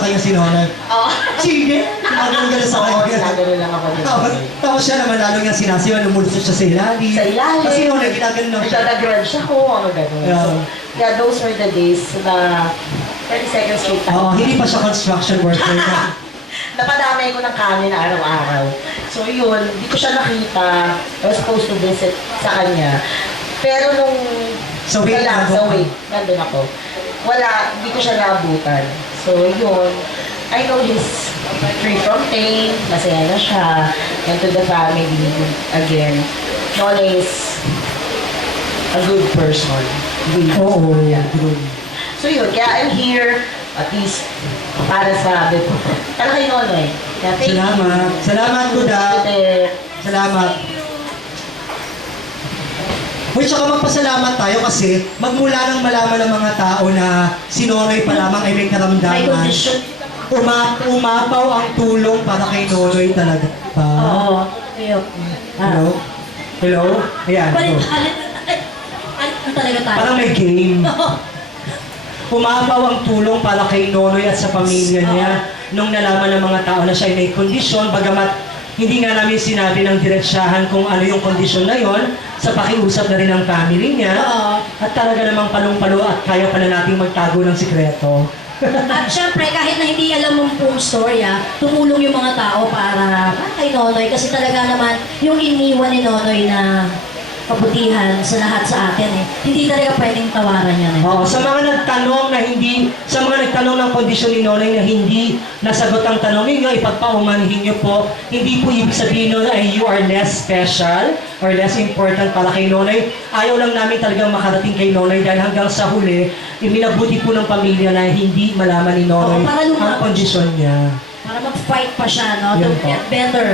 kayo si Nonoy. Oo. Sige! Gano'n sa Oo, kanya. ginagano lang ako din. Tapos siya naman lalo niyang sinasiwan, lumulusot siya sa ilalim. Sa ilalim. Kasi Nonoy, ginagano lang siya. Nagdadagrudge ako, ano gano'n. Yeah. So, yeah, those were the days na 32nd Street. Oo, hindi pa siya construction worker na. Napadamay ko ng kanin araw-araw. So yun, hindi ko siya nakita. I was supposed to visit sa kanya. Pero nung So wait, nandun ako. Wala, hindi ko siya naabutan. So yun, I know he's free from pain, masaya na siya, and to the family again. Nola is a good person. Really. Oo, true. So yun, kaya I'm here, at least, para sa para kay Nonoy. Kaya thank you. Salamat. Salamat, Kuda. Ate. Salamat. Uy, tsaka magpasalamat tayo kasi magmula nang malaman ng mga tao na si Nonoy pa lamang ay may May karamdaman. condition. Umapaw ang tulong para kay Nonoy talaga pa. Oo. Ayun. Hello? Hello? Ayan. Palit, go. ano talaga tayo? Parang may game. Umapaw ang tulong para kay Nonoy at sa pamilya niya nung nalaman ng mga tao na siya ay may kondisyon, bagamat hindi nga namin sinabi ng diretsyahan kung ano yung kondisyon na yon sa pakiusap na rin ng family niya. Oo. At talaga namang palong-palo at kaya pala nating magtago ng sikreto. At syempre, kahit na hindi alam mong full story, tumulong yung mga tao para kay Nonoy. Kasi talaga naman, yung iniwan ni Nonoy na kabutihan sa lahat sa atin hindi talaga pwedeng tawaran yan Oo, sa mga nagtanong ng kondisyon ni Nonoy na hindi nasagot ang tanong ninyo, ipagpaumanhin niyo po, hindi po ibig sabihin nun ay you are less special or less important para kay Nonoy. Ayaw lang namin talagang makarating kay Nonoy dahil hanggang sa huli, minabuti po ng pamilya na hindi malaman ni Nonoy ang kondisyon niya. Para mag-fight pa siya, no? Yun To po. get better.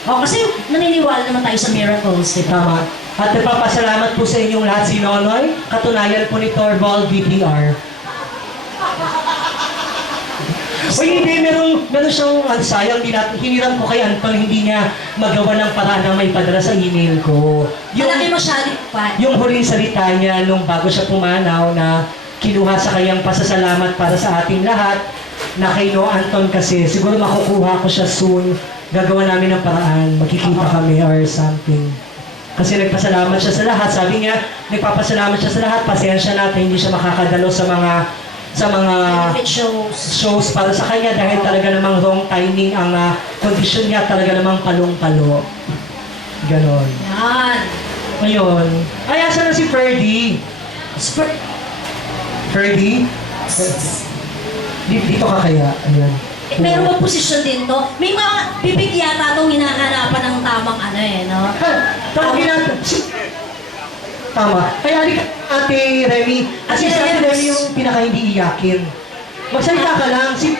Kasi naniniwala naman tayo sa miracles, di ba? Tama. At nagpapasalamat po sa inyong lahat si Nonoy. Katunayan po ni Torvald VTR. O hindi, meron siyang sayang, hiniram ko kay Anton, hindi niya magawa ng paraan na may padala sa email ko. Malaki masyadong pa. Yung huling salita niya nung bago siya pumanaw na kinuha sa kanyang pasasalamat para sa ating lahat na kay No Anton kasi siguro makukuha ko siya soon. Gagawa namin ng paraan, magkikita kami or something. Kasi nagpasalamat siya sa lahat. Sabi niya, nagpapasalamat siya sa lahat. Pasensya natin, hindi siya makakadalo sa mga Benefit shows. shows para sa kanya dahil talaga namang wrong timing ang kondisyon niya, talaga namang palong-palo. Ganon. Yan. Ngayon, ay, asa na si Ferdy? Ferdy? Dito ka kaya? Ayan. Meron bang posisyon din to? May mga bibig yata itong hinahanapan ng tamang no? Tama. Kaya halika, Ate Remy. Kasi si Ate Remy yung pinaka hindi iyakin. Magsalita ka lang, si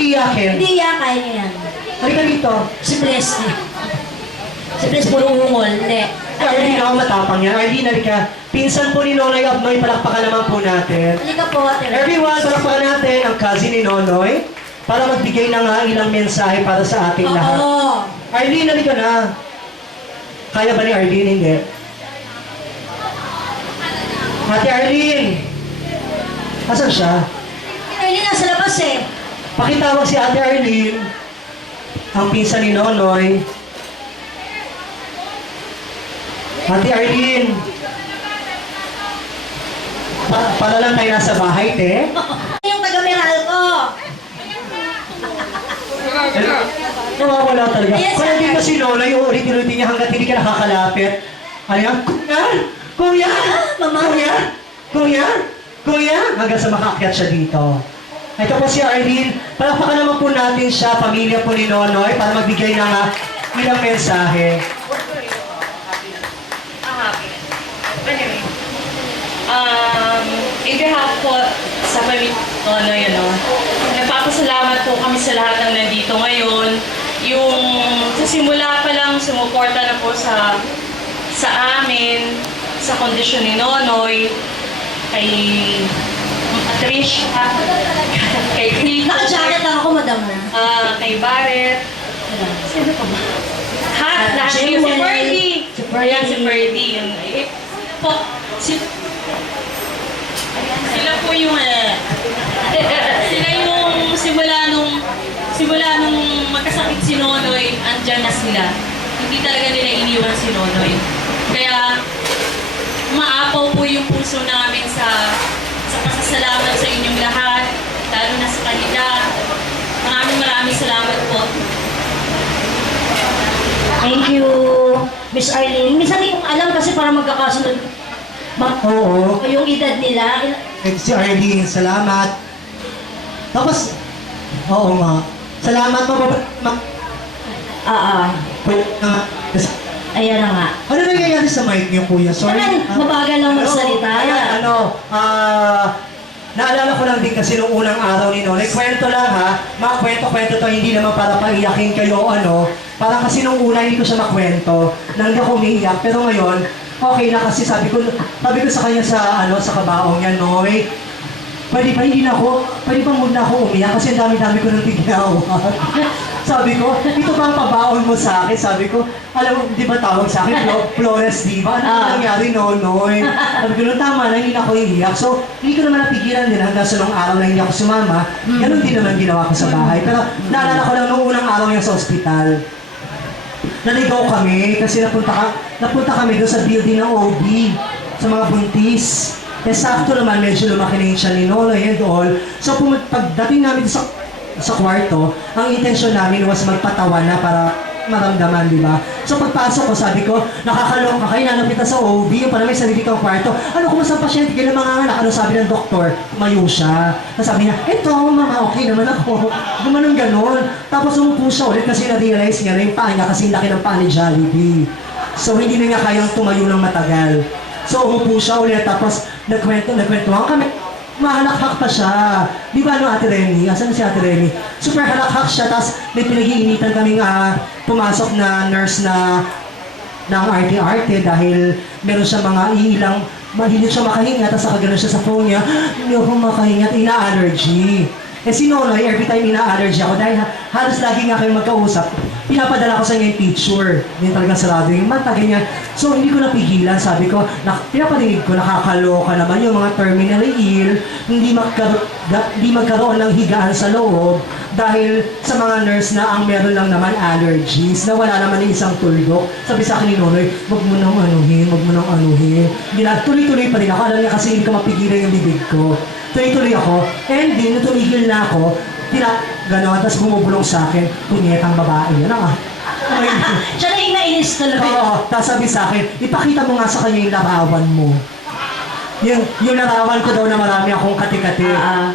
iyakin. Hindi kaya niya yan. Halika dito. Si Bless. Si Bless puro ungol. Hindi. Arlene, ako matapang yan. Arlene, halika. Pinsan po ni Nonoy Abnoy, palakpakan naman po natin. Halika po, Ate Remy. Everyone, palakpakan natin ang cousin ni Nonoy para magbigay ng ilang mensahe para sa ating lahat. Oo. Arlene, halika na. Kaya ba ni Arlene? Hindi. Ate Arlene! Asan siya? Arlene, nasa labas Pakitawag si Ate Arlene, ang pinsan ni Nonoy. Ate Arlene! Para lang tayo nasa bahay, te. Yung taga-meral ko. Nawawala talaga. Yes, Kaya sir. dito si Nonoy, ulit-ulitin niya hanggat hindi ka nakakalapit. Ayan, kuya! Kuya! Mama. Kuya! Kuya! Hanggang sa makaakyat siya dito. Ito po si Arlene. Palakpakan naman po natin siya, pamilya po ni Nonoy, para magbigay ng ilang mensahe. In behalf po sa pamilya Nonoy, nagpapasalamat po kami sa lahat ng nandito ngayon. Yung sa simula pa lang, sumuporta na po sa amin, sa kondisyon ni Nonoy, kay Trisha, kay Clico, Naka-jacket lang ako, madam. kay Barrett, sino pa ba? Lahat Jewel. yung si Ferdy. Si Ferdy. Ayan, si Ferdy. Sila po yung, sila yung simula simula nung magkasakit si Nonoy, andyan na sila. Hindi talaga nila iniwan si Nonoy. Kaya, maapaw po yung puso namin sa pasasalamat sa inyong lahat, lalo na sa kanila. Maraming salamat po. Thank you, Miss Arlene. Minsan hindi ko alam kasi para magkakasunod. Oo. Yung edad nila. Si Arlene, salamat. Tapos, oo nga. Salamat Ayan na nga. Ano nangyayari sa mic niyo, kuya? Sorry. Ayan, mabagal lang magsalita. Ayan, naalala ko lang din kasi nung unang araw ni Nonoy. Kwento lang ha. Mga kwento-kwento to, hindi naman para paiyakin kayo Para kasi nung una hindi ko siya makwento. Nang ako umiiyak. Pero ngayon, okay na kasi sabi ko sa kanya sa kabaong niya, Noy, pwede ba muna ako umiyak kasi ang dami-dami ko nang tignawa. Sabi ko, ito ba ang pabaon mo sa akin? Sabi ko, alam mo, di ba tawag sa akin, flawless diva? Ano nangyari, Nonoy? Sabi ko, tama na, hindi na ako iiyak. So, hindi ko naman napigilan din hanggang sa nung araw na hindi ako sumama. Ganun din naman ginawa ko sa bahay. Pero naalala ko lang nung unang araw niya sa ospital. Naligaw kami kasi napunta kami doon sa building ng OB, sa mga buntis. Eh, sakto naman, medyo lumaki na yung siya ni Nonoy and all. So, pagdating namin sa kwarto, ang intensyon namin was magpatawa na para maramdaman, di ba? So, pagpasok ko, sabi ko, nakakaloka kayo, nanapita sa OB, yung parang may sarili kang kwarto. Ano, kumusta ang pasyente? Kailan mga anak? Ano sabi ng doktor? Tumayo siya. Sabi niya, eto, mama, okay naman ako. Gumanong ganon. Tapos umupo siya ulit kasi na-realize niya na yung paa niya kasi laki ng paa ni Jollibee. So, hindi na niya kayang tumayo ng matagal. So, umupo siya ulit, tapos nagkwentuhan kami. Mahalakhak pa siya. Di ba Ate Remy? Asan si Ate Remy? Super halakhak siya, tapos may pinag-iinitan kaming pumasok na nurse na ng arte-arte dahil meron siya mga ilang, hindi siya makahinga, tapos nakagano siya sa phone niya, hindi ako makahinga, ina-allergy. Eh si Nonoy, every time ina-allergy ako, dahil halos lagi nga kayo magkausap, pinapadala ko sa inyo yung picture. Hindi talaga sarado yung mata, ganyan. So, hindi ko napigilan. Sabi ko, pinaparinig ko, nakakaloka naman yung mga terminally ill, hindi magkaroon ng higaan sa loob dahil sa mga nurse na ang meron lang naman allergies, na wala naman yung isang tuldok. Sabi sa akin ni Nonoy, wag mo nang anuhin. Tuloy-tuloy pa rin ako. Alam niya kasi hindi ko mapigilan yung bibig ko. Tuloy-tuloy ako. And then, nung tumigil na ako, gano'n, tapos bumubulong sa akin, punyetang babae. Yan ang Siya na yung nainis talaga. Oo, tapos sabi sa akin, ipakita mo nga sa kanya yung larawan mo. Yung larawan ko daw na marami akong kati-kati.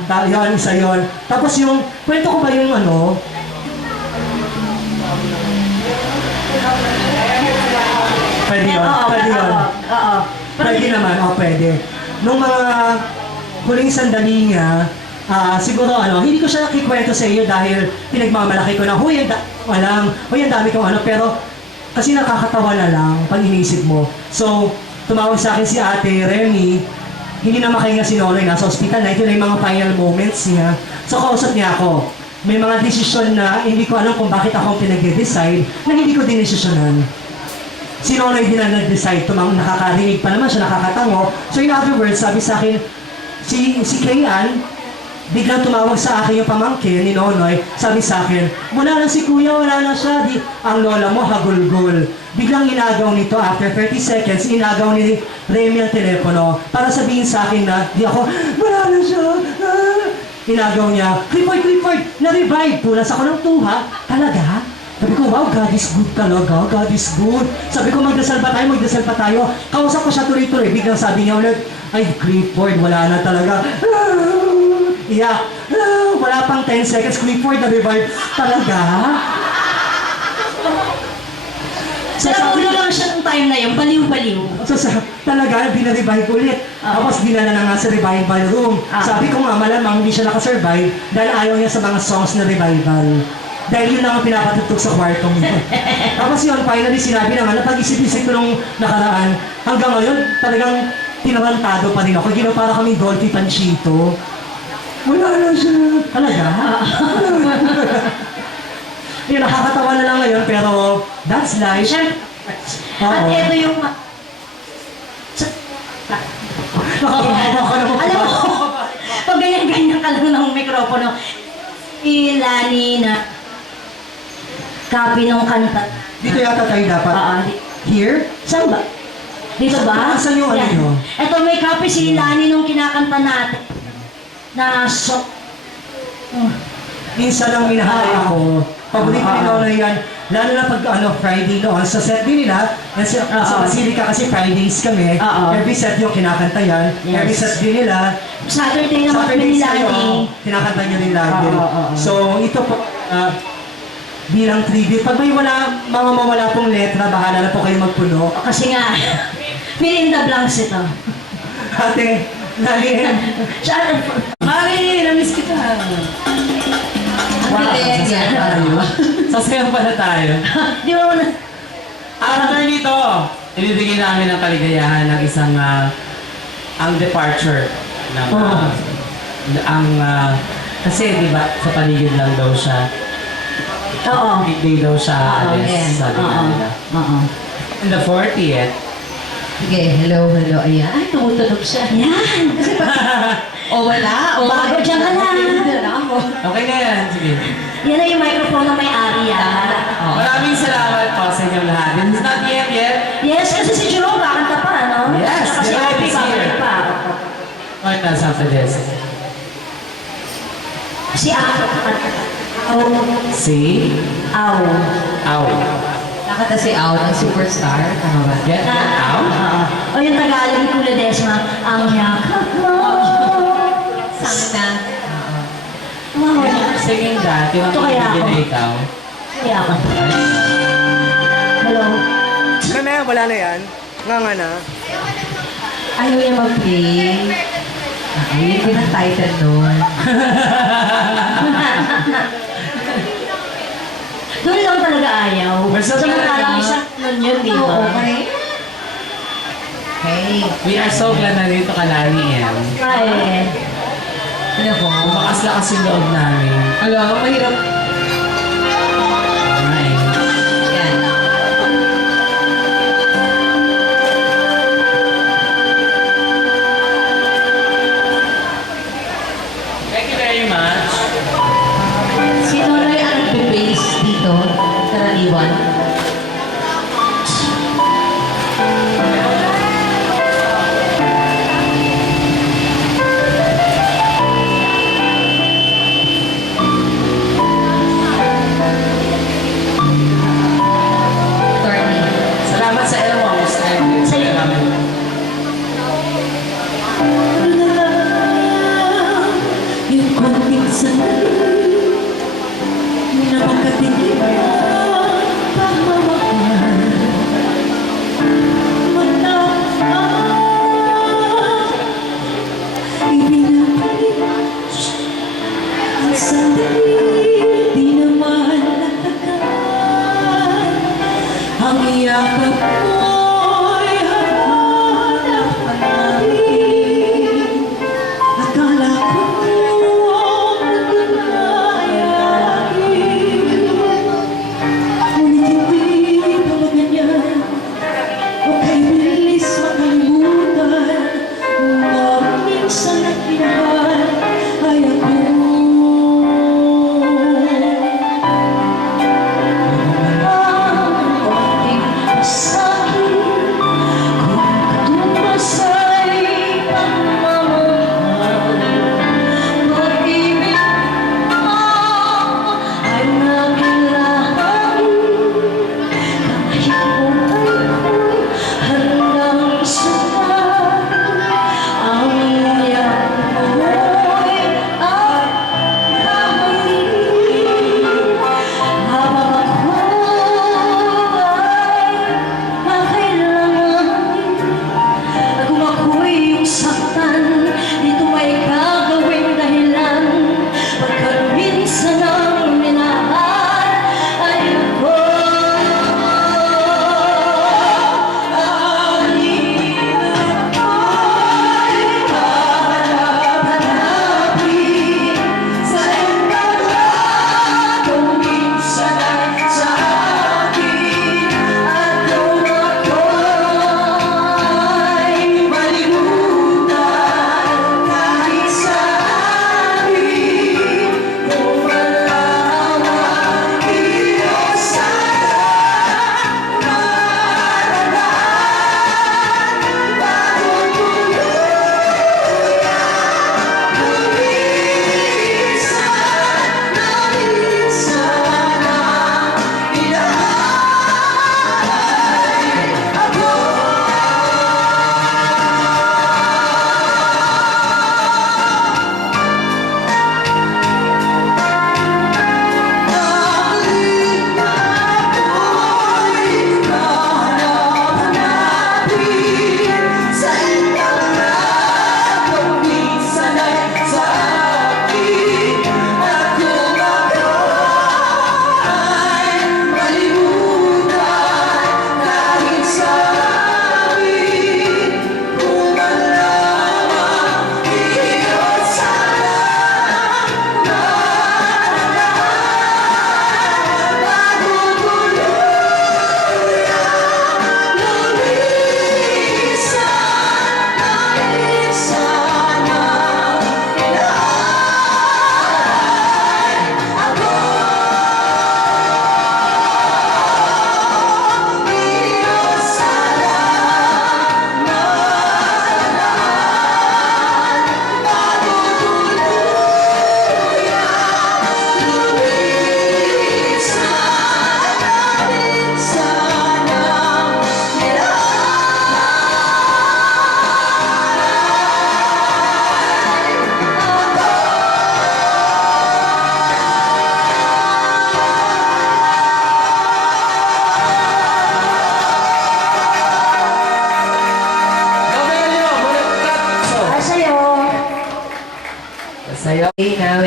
Yun, isa yun. Tapos yung, kwento ko ba yung Pwede yun, pwede yun. Pwede naman, pwede. Nung mga huling sandali niya, siguro hindi ko siya nakikwento sa iyo dahil pinagmamalaki ko na, huy, ang dami kong pero kasi nakakatawa na lang pag inisip mo. So, tumawag sa akin si Ate Remy, hindi na makahinga si Nonoy, nasa hospital na, ito na yung mga final moments niya. So, kausap niya ako. May mga desisyon na hindi ko alam kung bakit ako pinag-decide na hindi ko dinesisyonan. Si Nonoy din na nag-decide, nakakarinig pa naman siya, nakakatango. So, in other words, sabi sa akin, si Kayan, biglang tumawag sa akin yung pamangkin ni Nonoy, sabi sa akin, wala na si Kuya, wala na siya, ang lola mo hagulgul. Biglang inagaw nito, after 30 seconds, inagaw ni Remy ang telepono para sabihin sa akin na, wala na siya. Inagaw niya, Clifford, na-revive, punas ako ng tuha. Talaga? Sabi ko, wow, God is good talaga, God is good. Sabi ko, magdasal pa tayo. Kausap ko siya tuloy-tuloy, biglang sabi niya ulit, ay, Clifford, wala na talaga. Iyak. Wala pang 10 seconds, Clifford, na-revive. Talaga? Nagulo lang siya ng time na yun, baliw-baliw. So, talaga, bina-revive ulit. Tapos, dinala na nga sa revival room. Sabi ko nga, malamang hindi siya nakasurvive dahil ayaw niya sa mga songs na revival. Dahil yun lang ang pinapatugtog sa kwartong yun. Tapos yun, finally, sinabi na nga, napag-isip-isip ko nung nakaraan, hanggang ngayon, talagang tinarantado pa rin ako. Ginawa para kaming Dolphy Panchito. Wala na siya. Talaga? Yun, nakakatawa na lang ngayon, pero that's life. At ito yung... Nakakatawa ka naman. Alam mo, pag ganyan-ganyan ka lang ng mikropono, Lani na copy ng kanta. Dito yata tayo dapat. Here? Saan ba? Dito ba? Saan yung ano Yan. nyo? Ito may copy si Lani nung kinakanta natin. Na Minsan lang minahali ako. Paborito ni Nonoy yan. Lalo na pag Friday noon. Sa set din nila, sa Basilica kasi Fridays kami. Every set yung kinakanta yan. Yes. Every set din nila. Saturday naman Saturdays ni Lani. kayo, kinakanta nyo rin lagi. Oo. So, ito po, bilang tribute. Pag may mga mawala pong letra, bahala na po kayo magpuno. Kasi nga, fill in the blanks ito. Ate, lagi Mari, namiss kita. Sasayaw pala tayo. Di ba na? After nito, ibibigay namin ng kaligayahan ng isang ang departure ng kasi di ba sa paligid lang daw siya. Oo. Bigay daw siya alis, sabi nila. And the 40th, Sige, hello. Ayan. Ay, tumutunog siya. Yan. Kasi Wala. bago dyan ka na. okay na yan, sige. Yan na yung microphone na may-ari yan. Maraming salamat po sa inyong lahat. It's not yet. Yes, kasi si Jerome kakanta pa, no? Yes, Kasi Jerome happy is family here. pa. What else after this? Si Ako. See? Aw. Ow. Nakata si Ao ng superstar. Tama ba? Get out? O yung Tagalog ni Kula Desma, ang yakap mo. Sang na. Wow. Singing that, yung Ito kaya ibigay ako. na ikaw. Kaya ako. Hello. Mamaya, wala na yan. Nga na. Ayaw niya mag-play. Yun din ang title nun. Doon lang talaga ayaw. Basta Samantalang talaga. isa nun yun, di ba? Okay. We are so glad na dito ka, Lani, Em. Ay. Ano po? Bumakas-lakas yung loob namin. Alam, mahirap. Ay. Yan. Thank you very much. Sino na yung nagbe-base dito? Karaniwan? Attorney. Salamat sa iyo, Ma'am. Sa iyo. Yung konting sandali na makatingin na pamamahal ibinabalik ang sandali di naman natagal ang iyakap mo'y hanap-hanapin. Akala ko nagkakayain, ngunit hindi pala ganyan. Huwag ka'y bilis makalimutan, minsan na kinahal ay ako. Ang konting pasakit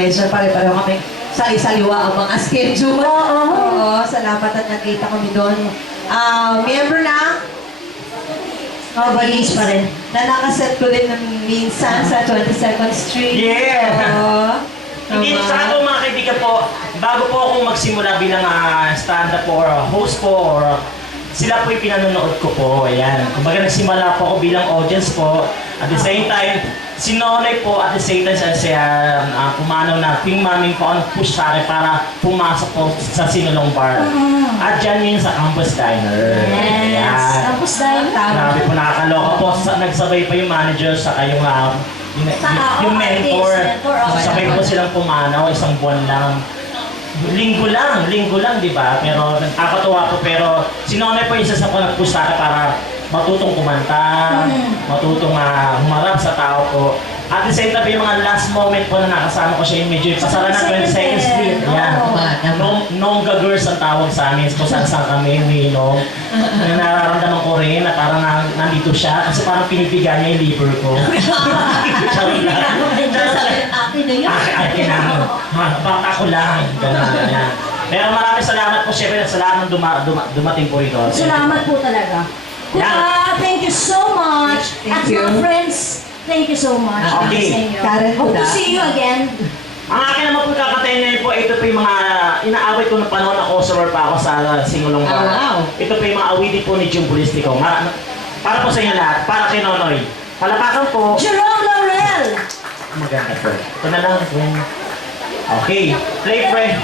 Sir, pare-pareho kami sali-saliwa ang mga schedule. Oo, salamat at nakita kami doon. Member na? Mabilis pa rin. Na nakaset ko din ng minsan sa 22nd Street. Yeah. Oo. Hindi, Tama. sa ako mga kaibigan po, bago po ako magsimula bilang stand-up po or host po, or sila po yung pinanonood ko po, ayan. Kumbaga nagsimula po ako bilang audience po. At the same time, si Nonoy po at the same time siya pumanaw na team maming po ang push sa akin para pumasok po sa Sinulong Bar. At dyan yun sa Campus Diner. Yes. Ayan. Tapos dahil Grabe po, nakakaloka po. Nagsabay pa yung manager sa yung Sa mentor. artist, mentor, okay. Sabay po silang pumanaw, isang buwan lang. Linggo lang, di ba? Pero nakakatuwa po, pero si Nonoy po isa sa po nag-push sa akin para matutong kumanta, matutong humarap sa tao po. At the same time, yung mga last moment po na nakasama ko siya yung medyo pasara na 22nd Street. Yan. Nongga Girls ang tawag sa amin. Kung saan kami umiinom. Nararamdaman ko rin na parang nandito siya. Kasi parang pinipigan niya yung liver ko. Charot lang. Akin na yun. Akin na. Baka ko lang. Ganun. Pero maraming salamat po syempre sa lahat ng dumating po rito. Salamat po talaga. Yeah. Thank you so much. Thank At you. mga friends, thank you so much. Okay. Sa inyo. Karen Hope Huda. to see you again. Ang akin naman po kakatayin ngayon po, ito po yung mga inaawit ko ng panahon na customer pa ako sa Singulong Bar. Oh, wow. Ito po yung mga awitin po ni June Bulistico. Para po sa inyo lahat, para kay Nonoy. Palapakan po. Jerome Laurel. Maganda po. Ito na lang. Okay. Play, friend.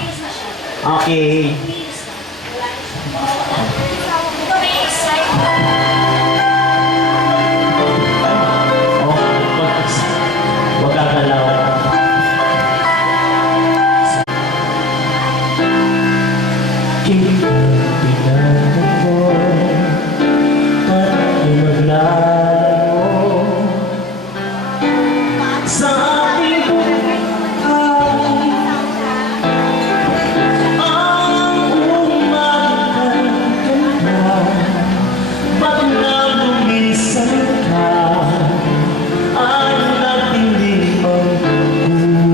Okay. Huwag gagalaw. Pinagpinagod ko at imaglalayo sa aking buhay ang umaganda. Ba't nga lumisan ka ay nagdilim ang kulang.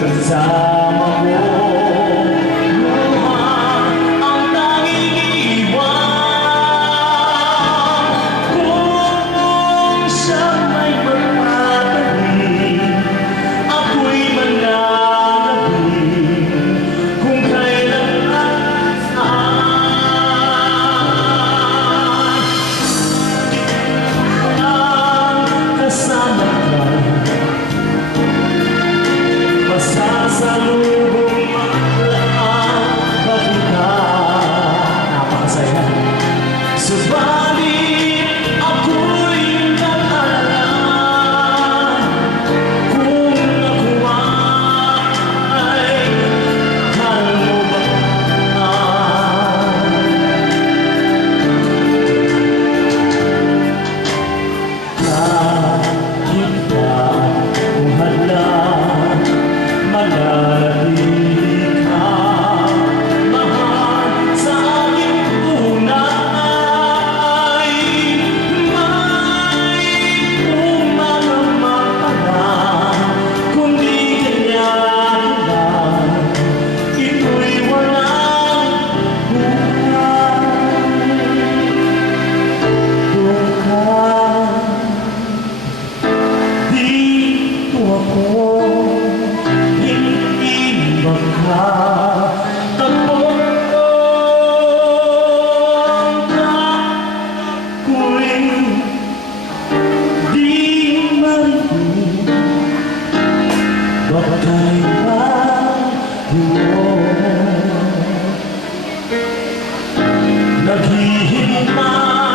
Kasama mo, luha ang tanging iwan. Kung siya may magpapagaling, ako'y mananabing kung kailan at saan. Ang kasama ka, masasalubong ang balita. Napakasaya. Subalit ako'y nag-alala kung ako ay mahal mo ba? Kahit pa kung hadlang mananalig ka, mahal sa aking tunay. May umagamang pala, kundi ganyan lang, ito'y walang buhay. Doon ka, dito ako, hindi magkatapon ka, ako'y di marinig. Baka'y mahulog, naghihintay